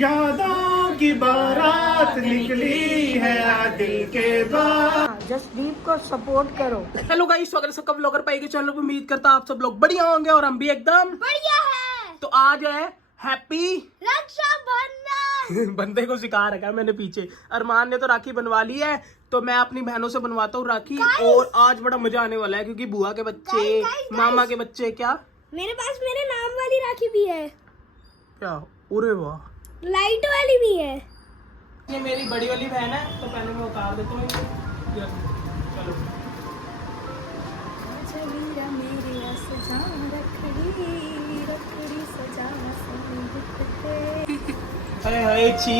यादों की बारात निकली है दिल के बाद। जसदीप को सपोर्ट करो। हेलो गाइस, स्वागत है सबका ब्लॉगर पाई के चैनल पर। उम्मीद करता आप सब लोग बढ़िया होंगे और हम भी एकदम बढ़िया है। तो आज है हैप्पी रक्षाबंधन। बंदे को सिखा रखा है मैंने पीछे। अरमान ने तो राखी बनवा ली है, तो मैं अपनी बहनों से बनवाता हूँ राखी। और आज बड़ा मजा आने वाला है क्योंकि बुआ के बच्चे, मामा के बच्चे। क्या मेरे पास मेरे नाम वाली राखी भी है। क्या? अरे वाह, लाइट वाली भी है। ये मेरी बड़ी वाली बहन है, तो पहले मैं उतार देता हूँ। चलो अरे छी,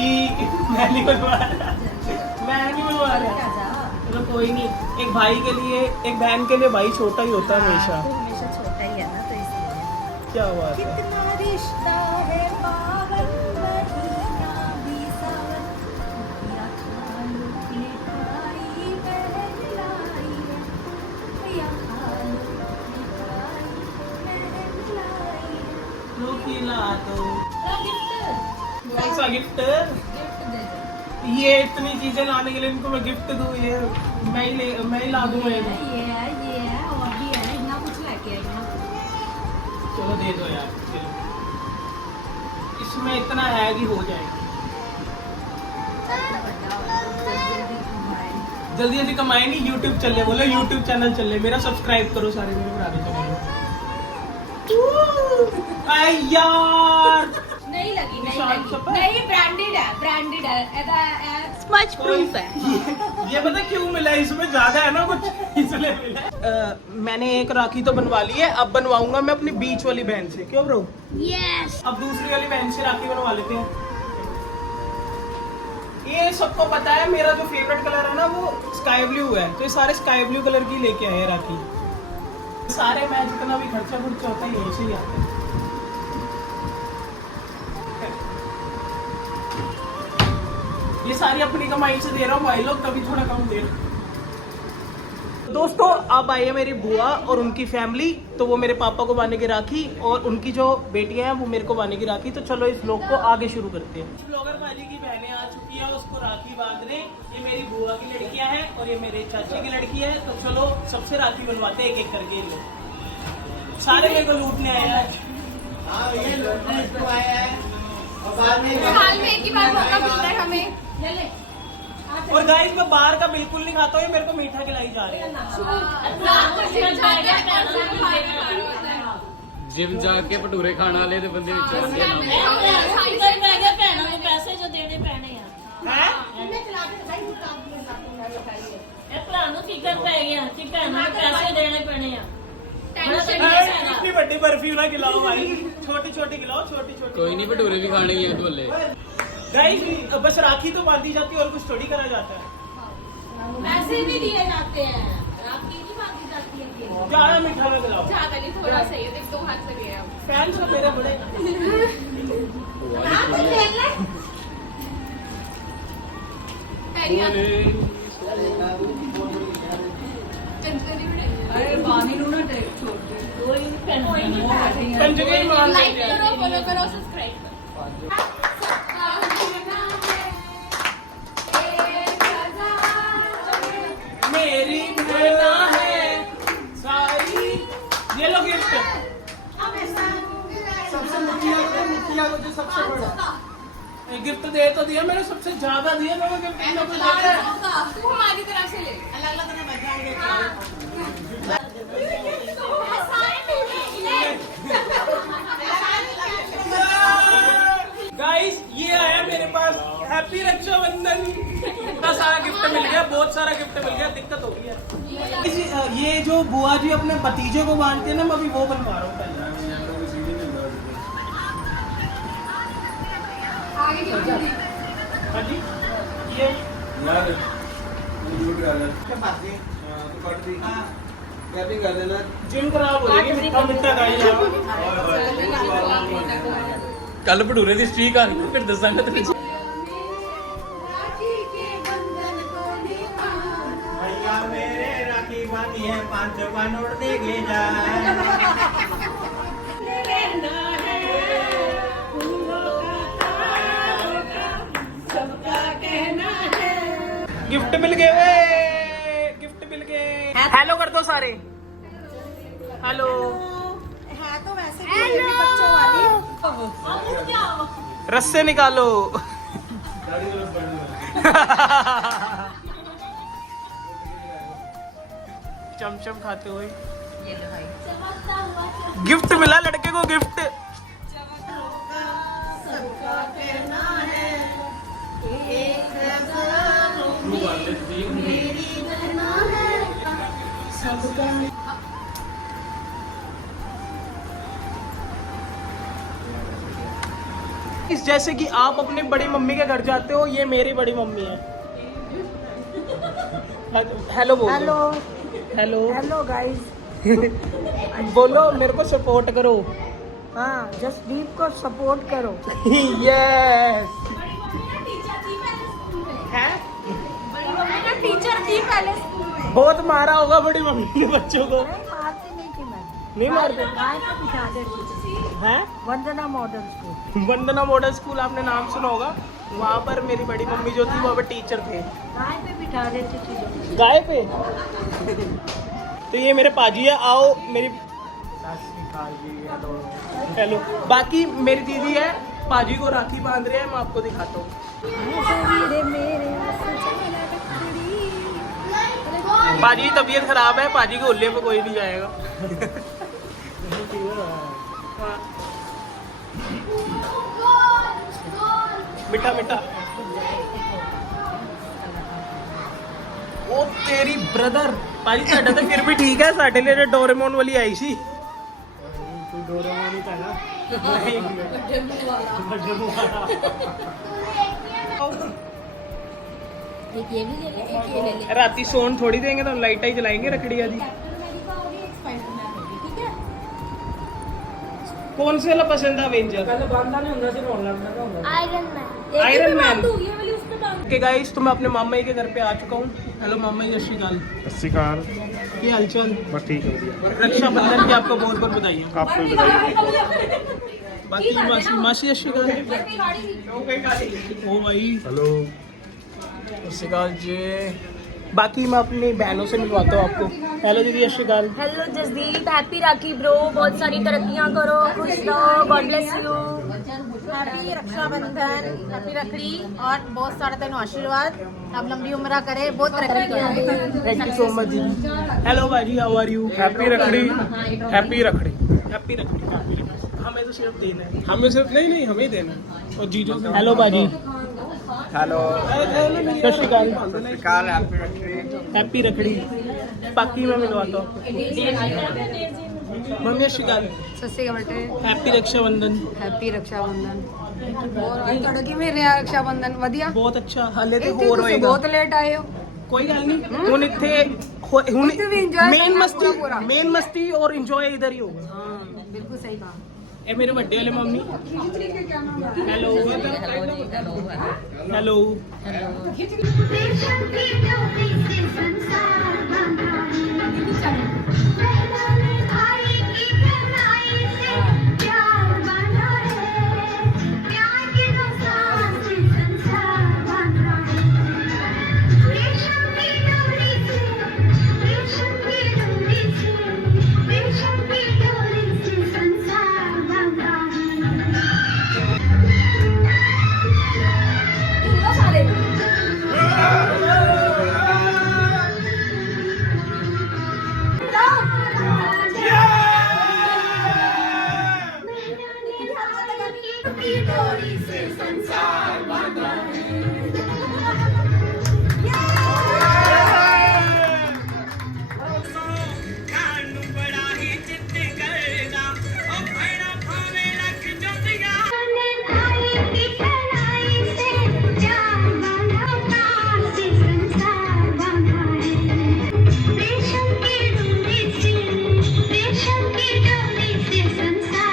मैं नहीं बनवा रहा, चलो कोई नहीं। एक भाई के लिए, एक बहन के लिए भाई छोटा ही होता है हमेशा। हमेशा छोटा ही है ना, तो इसलिए क्या बात है। कितना रिश्ता है पावन महीना भी सावन, या खालू की खाई बहन लाई है, या खालू की खाई बहन लाई है। लो खिला दो। कौन सा गिफ्ट? गिफ्ट दे दो। ये इतनी चीजें लाने के लिए इनको मैं गिफ्ट दूं? ये मैं ही ला दूंगा ये है और भी है, इतना कुछ लेके आई ना। चलो दे दो यार, चलो। इसमें इतना है कि हो जाएगा। जल्दी जल्दी कमाएंगे, यूट्यूब चले, बोलो यूट्यूब चैनल चले। मेरा सब्सक्राइब करो सारे मेरे पुराने चैनल। यार नहीं लगी, नहीं, ब्रांडेड है, स्मच प्रूफ है। ये पता क्यों मिला? इसमें ज्यादा है ना कुछ, इसलिए मिला। मैंने एक राखी तो बनवा ली है, अब बनवाऊंगा मैं अपनी बीच वाली बहन से। क्यों ब्रो? यस। अब दूसरी वाली बहन से राखी बनवा लेते हैं। ये सबको पता है मेरा जो फेवरेट कलर है ना वो स्काई ब्लू है, तो ये सारे स्काई ब्लू कलर की लेके आए हैं राखी। सारे मैं जितना भी खर्चा होता है यही से ही आता है। ये सारी अपनी कमाई से दे रहा हूँ भाई लोग, तभी थोड़ा कम दे रहा हूँ। दोस्तों अब आई है मेरी बुआ और उनकी फैमिली, तो वो मेरे पापा को बांधने की राखी और उनकी जो बेटियां हैं वो मेरे को बांधने की राखी। तो चलो इस व्लॉग को आगे शुरू करते हैं। ब्लॉगर भाई की बहनें आ चुकी है उसको राखी बांधने। ये मेरी बुआ की लड़कियां हैं और ये मेरे चाची की लड़की है। तो चलो सबसे राखी बनवाते हैं एक एक करके। लोग सारे मेरे को लूटने आए हैं। साल में एक ही बार मौका मिलता है हमें। और गाइस मैं बाहर का बिल्कुल नहीं खाता हूँ, ये मेरे को मीठा खिलाई जा रही है। जिम जाके भटूरे खाने वाले ਦੇ ਬੰਦੇ ਵਿੱਚ ਹੁੰਦੇ ਨੇ। ਭੈਣਾਂ ਨੂੰ ਪੈਸੇ ਜੋ ਦੇਣੇ ਪੈਣੇ ਆ। हैं? ਇਹ ਭਰਾ ਨੂੰ ਫਿਕਰ ਪੈ ਗਿਆ ਕਿ ਭੈਣਾਂ ਨੂੰ ਪੈਸੇ ਦੇਣੇ ਪੈਣੇ ਆ। इतनी बड़ी बर्फी ना खिलाओ भाई, छोटी छोटी खिलाओ, छोटी छोटी। ਕੋਈ ਨਹੀਂ ਭਟੂਰੇ ਵੀ ਖਾਣੇ ਹੀ ਆ ਢੋਲੇ। गाइस बस राखी तो बांधी जाती है और कुछ थोड़ी करा जाता है। पैसे भी दिए जाते हैं, राखी नहीं बांधी जाती है। ज्यादा मीठा ना खिलाओ। ज्यादा नहीं, थोड़ा सही है। देख दो हाथ से गए अब। फैंस हो मेरे बड़े। पंजगे मार लाइक करो, फॉलो करो, सब्सक्राइब करो। मेरी बहना है सारी। ये लो गिफ्ट। सबसे मुखिया को जो सबसे बड़ा गिफ्ट दे तो दिया मैंने, सबसे ज्यादा दिया मैंने गिफ्ट। तू हमारी तरफ से ले। अलग अलग तरह बजाएंगे। गाइस ये आया मेरे पास हैप्पी रक्षाबंधन। इतना सारा गिफ्ट मिल गया, बहुत सारा गिफ्ट मिल गया। दिक्कत हो गई है। ये जो बुआ जी अपने भतीजे को बांधते हैं ना, मैं अभी वो बनवा रहा हूँ पहले। हाँ जी, ये जिम खराब हो जाएगी, मिठा मिठा खाइए। ਕੱਲ ਭਟੂਰੇ ਦੀ ਸਟ੍ਰੀਕ ਆ ਗਈ, ਫਿਰ ਦੱਸਾਂਗਾ ਤੈਨੂੰ। भैया मेरे राखी बांधी है, 5 का नोट देके जाए। गिफ्ट मिल गए वे, गिफ्ट मिल गए। हेलो कर दो सारे, हेलो। है तो वैसे भी बच्चों वाली। रस्से निकालो। चमचम खाते हुए गिफ्ट मिला लड़के को, गिफ्ट। इस जैसे कि आप अपनी बड़ी मम्मी के घर जाते हो, ये मेरी बड़ी मम्मी है। हेलो बोलो। Hello hello hello guys. बोलो मेरे को सपोर्ट करो। हाँ, जसदीप को सपोर्ट करो। यस है। टीचर थी पहले स्कूल में। बहुत मारा होगा बड़ी मम्मी ने बच्चों को। नहीं मारती नहीं थी मैं। नहीं मारते गाय पे बिठा देती थी। हैं? वंदना मॉडल स्कूल। वंदना मॉडल स्कूल आपने नाम सुना होगा। वहाँ पर मेरी बड़ी मम्मी जो थी वहाँ पर टीचर थे। गाय पे बिठा देती थी। गाय पे। तो ये मेरे पाजी है, आओ मेरी। हेलो। बाकी मेरी दीदी है, पाजी को राखी बांध रहे हैं, मैं आपको दिखाता हूँ। पाजी की तबीयत खराब है, पाजी के उल्ले पे कोई नहीं जाएगा। मिठा मिठा। ओ तेरी ब्रदर। पाजी साडा तो फिर भी ठीक है, साडे लिए डोरेमोन वाली आई सी। एक ये भी ले ले, एक ये ले ले। राती सोन थोड़ी देंगे तो लाइट ही जलाएंगे रखड़ी आदि। कैप्टन अमेरिका और एक स्पाइडरमैन होगी, ठीक है? कौन से वाला पसंद है अवेंजर? Iron man. तू ये वाली उस पे डाल। ओके गाइस, तो मैं अपने मामा जी के घर पे आ चुका हूँ। हेलो मामा जी, सत श्री अकाल। ये हालचाल? बस ठीक है, बढ़िया। रक्षाबंधन की आपको बहुत बहुत बधाई। आपको भी बताइए। बाकी मासी मासी सत श्री अकाल। ओ भाई हेलो। सत श्री अकाल जी। बाकी मैं अपनी बहनों से मिलवाता हूँ आपको। हेलो दीदी, Sat Shri Akal. Hello Jasdeep, happy Rakhi bro, बहुत सारी तरक्कियां करो, खुश रहो, God bless you. Happy Rakshabandhan, happy Rakhdi और बहुत सारा तेन आशीर्वाद। अब लंबी उम्र करे, बहुत तरक्की करे। थैंक यू सो मच दीदी। हेलो भाजी, how are you? Happy Rakhdi, happy Rakhdi, happy Rakhdi. हमें तो सिर्फ देना है, हमें सिर्फ नहीं हमें देना है। और जीजो से। हेलो भाजी। हेलो। सत श्री अकाल। काल हैप्पी रखड़ी। हैप्पी रखड़ी। बाकी मैं मिलवाता हूँ। मम्मी सत श्री अकाल। सस्ते का बटे हैप्पी रक्षाबंधन। हैप्पी रक्षाबंधन। और किਵੇਂ ਰਿਹਾ रक्षाबंधन? ਵਧੀਆ। बहुत अच्छा। हाले तो ਇੱਥੇ हो ਤੁਸੀਂ रहेगा। ਬਹੁਤ ਲੇਟ ਆਏ ਹੋ। कोई गल नहीं, ਹੁਣ ਇੱਥੇ ਹੁਣ ਇੱਥੇ ਵੀ enjoy ਮੇਨ ਕਰਨਾ ਮਸਤੀ, ਪੂਰਾ। ਮੇਨ ਮਸਤੀ और इंजॉय इधर ही होगा। हाँ, बिल्कुल सही कहा। ਇਹ ਮੇਰੇ ਵੱਡੇ ਵਾਲੇ ਮੰਮੀ। Hello hello.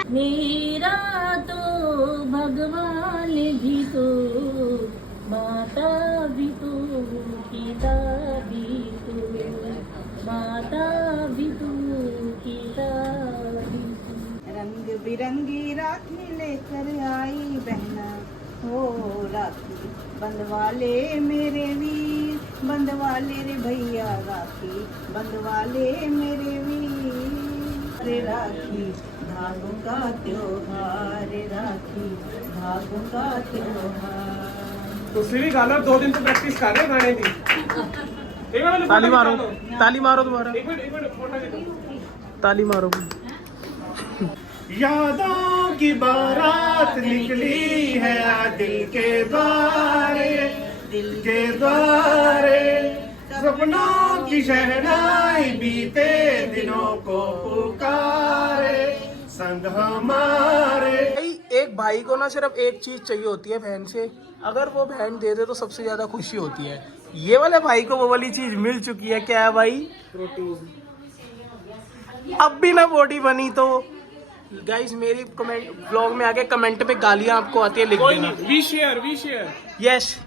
मेरा तो भगवान भी तो, माता भी तो, पिता भी तो, माता भी तो, पिता भी तो। रंग बिरंगी राखी लेकर आई बहना, हो राखी बंधवाले मेरे वीर, बंधवाले रे भैया राखी, बंधवाले मेरे वीर। रे राखी धागों का त्योहार, रे राखी धागों का त्योहार। दूसरी भी गाना 2 दिन तो प्रैक्टिस कर रहे गाने की। एक मिनट ताली मारो, ताली मारो दोबारा, एक मिनट फोटो देखो। ताली मारो। यादों की बारात निकली है दिल के द्वारे, दिल के द्वारे, सपनों की शहनाई बीते दिनों को पुकारे, संग हमारे। एक भाई को ना सिर्फ एक चीज चाहिए होती है बहन से, अगर वो बहन दे दे तो सबसे ज्यादा खुशी होती है। ये वाले भाई को वो वाली चीज मिल चुकी है। क्या है भाई? अब भी ना बॉडी बनी तो गाइस मेरी कमेंट ब्लॉग में आके कमेंट पे गालियां आपको आती है, लिख देना। वी शेयर यस,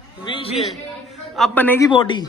अब बनेगी बॉडी।